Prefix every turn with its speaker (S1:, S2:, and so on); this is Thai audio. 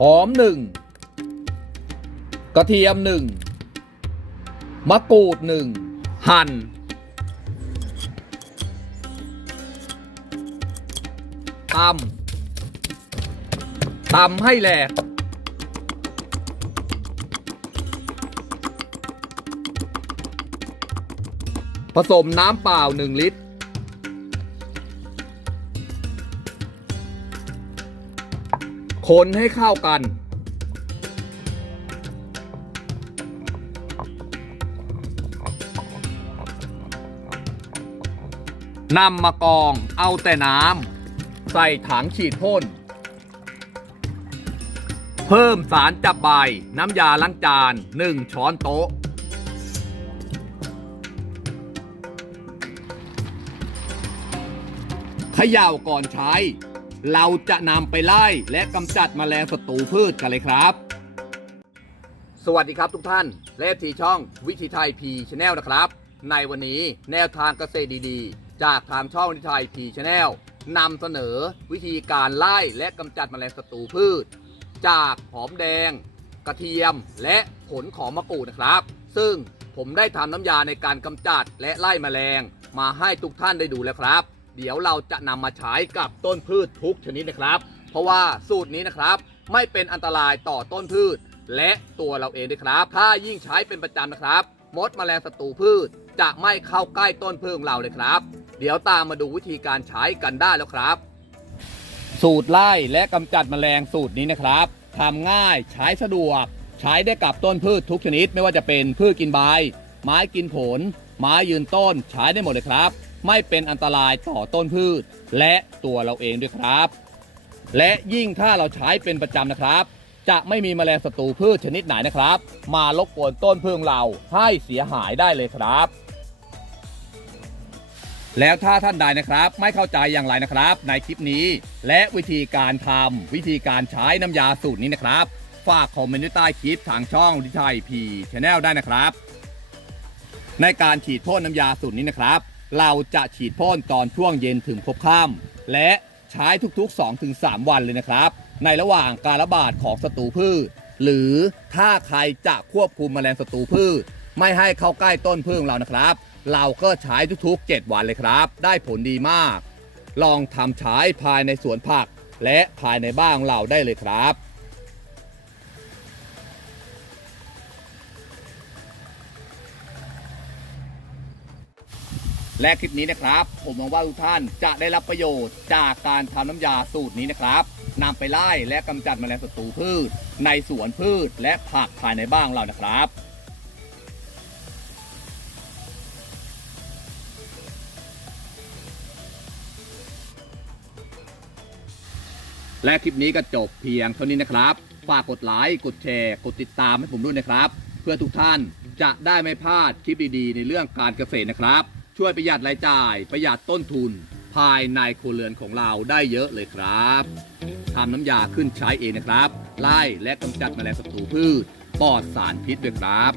S1: หอมหนึ่งกระเทียมหนึ่งมะกรูดหนึ่งหั่นตำตำให้แหลกผสมน้ำเปล่า 1 ลิตร คนให้เข้ากัน นำมากองเอาแต่น้ำ ใส่ถังฉีดพ่น เพิ่มสารจับใบน้ำยาล้างจาน 1 ช้อนโต๊ะเขย่าก่อนใช้ เราจะนำไปไล่และกำจัดแมลงศัตรูพืชกันเลยครับ สวัสดีครับทุกท่าน และทีช่องวิธีไทยพีชแนลนะครับ ในวันนี้แนวทางเกษตรดีๆ จากทางช่องวิธีไทยพีชแนลนำเสนอวิธีการไล่และกำจัดแมลงศัตรูพืช จากหอมแดง กระเทียมและผลของมะกรูดนะครับ ซึ่งผมได้ทำน้ำยาในการกำจัดและไล่แมลงมาให้ทุกท่านได้ดูแล้วครับ เดี๋ยวเราจะนำมาใช้กับต้นพืชทุกชนิดนะครับ เพราะว่าสูตรนี้นะครับ ไม่เป็นอันตรายต่อต้นพืช และตัวเราเองด้วยครับ ถ้ายิ่งใช้เป็นประจำนะครับ มดแมลงศัตรูพืช จะไม่เข้าใกล้ต้นพืชของเราเลยครับ เดี๋ยวตามมาดูวิธีการใช้กันได้แล้วครับ สูตรไล่และกำจัดแมลงสูตรนี้นะครับทำง่ายใช้สะดวก ใช้ได้กับต้นพืชทุกชนิด ไม่ว่าจะเป็นพืชกินใบ ไม้กินผล ไม้ยืนต้นใช้ได้หมดเลยครับ ไม่เป็นอันตรายต่อต้นพืช และตัวเราเองด้วยครับ และยิ่งถ้าเราใช้เป็นประจำนะครับ จะไม่มีแมลงศัตรูพืชชนิดไหนนะครับ มารบกวนต้นพืชของเราให้เสียหายได้เลยครับ แล้วถ้าท่านใดนะครับ ไม่เข้าใจอย่างไรนะครับ ในคลิปนี้ และวิธีการทำวิธีการใช้น้ำยาสูตรนี้นะครับ ฝากคอมเมนต์ไว้ใต้คลิปทางช่องวิชัยพีชแนลได้นะครับในการฉีดพ่นน้ำยาสูตรนี้นะครับ เราจะฉีดพ่นตอนช่วงเย็นถึงพบค่ำและใช้ทุกๆ 2-3 วันเลยนะครับ ในระหว่างการระบาดของศัตรูพืช หรือถ้าใครจะควบคุมแมลงศัตรูพืช ไม่ให้เข้าใกล้ต้นพืชของเรานะครับ เราก็ใช้ทุกๆ 7 วันเลยครับ ได้ผลดีมาก ลองทำใช้ภายในสวนผัก และภายในบ้านของเราได้เลยครับ และคลิปนี้นะครับ ผมหวังว่าทุกท่านจะได้รับประโยชน์จากการทำน้ำยาสูตรนี้นะครับนำไปไล่และกำจัดแมลงศัตรูพืช ในสวนพืชและผักภายในบ้านเรานะครับและคลิปนี้ก็จบเพียงเท่านี้นะครับ ฝากกดไลค์ กดแชร์ กดติดตามให้ผมด้วยนะครับ เพื่อทุกท่านจะได้ไม่พลาดคลิปดีๆ ในเรื่องการเกษตรนะครับ ช่วยประหยัดรายจ่าย ประหยัดต้นทุน ภายในครัวเรือนของเราได้เยอะเลยครับทำน้ำยาขึ้นใช้เองนะครับ ไล่และกำจัดแมลงศัตรูพืชปลอดสารพิษด้วยครับ